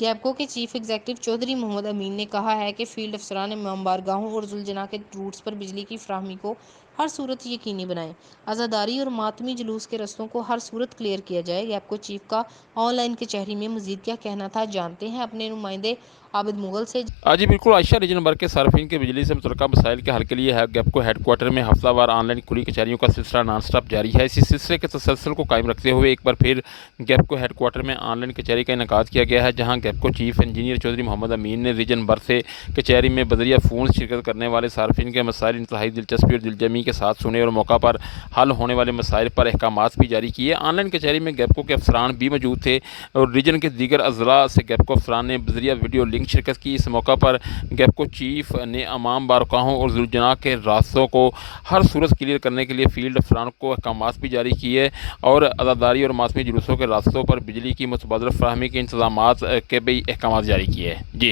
گیپکو کے chief executive Chaudhry محمد امین نے کہا ہے کہ فیلڈ افسران امام بارگاہوں اور ذوالجناح کے روٹس پر بجلی کی فراہمی کو ہر صورت یقینی بنائیں۔ عزاداری اور ماتمی جلوس کے رستوں کو ہر صورت کلیئر کیا جائے۔ گیپکو چیف کا آن لائن کچہری میں مزید کیا کہنا تھا، جانتے ہیں اپنے نمائندے عابد مغل سے۔ جی بالکل، عائشہ ریجن نمبر کے صارفین کے بجلی سے متعلقہ مسائل کے حل کے لیے گیپکو ہیڈ کوارٹر میں ہفتہ وار آن لائن کھلی کچہریوں کا سلسلہ نان اسٹاپ جاری ہے۔ اسی سلسلے کے تسلسل کو قائم رکھتے ہوئے ایک بار پھر گیپکو ہیڈ کوارٹر میں آن لائن کچہری کا انعقاد کیا گیا ہے، جہاں گیپکو چیف انجینئر چودھری محمد امین نے ریجن نمبر سے کچہری میں بذریعہ فون شرکت کرنے والے صارفین کے مسائل انتہائی دلچسپی اور دلجمعی کے ساتھ سنے اور موقع پر حل ہونے والے مسائل پر احکامات بھی جاری کیے۔ آن لائن کچہری میں گیپکو کے افسران بھی موجود تھے اور ریجن کے دیگر اضلاع سے گیپکو افسران نے بذریعہ ویڈیو لنک شرکت کی۔ اس موقع پر گیپکو چیف نے امام بارگاہوں اور ذوالجناح کے راستوں کو ہر صورت کلیئر کرنے کے لیے فیلڈ افسران کو احکامات بھی جاری کیے اور عزاداری اور ماتمی جلوسوں کے راستوں پر بجلی کی متبادل فراہمی کے انتظامات کے بھی احکامات جاری کیے۔ جی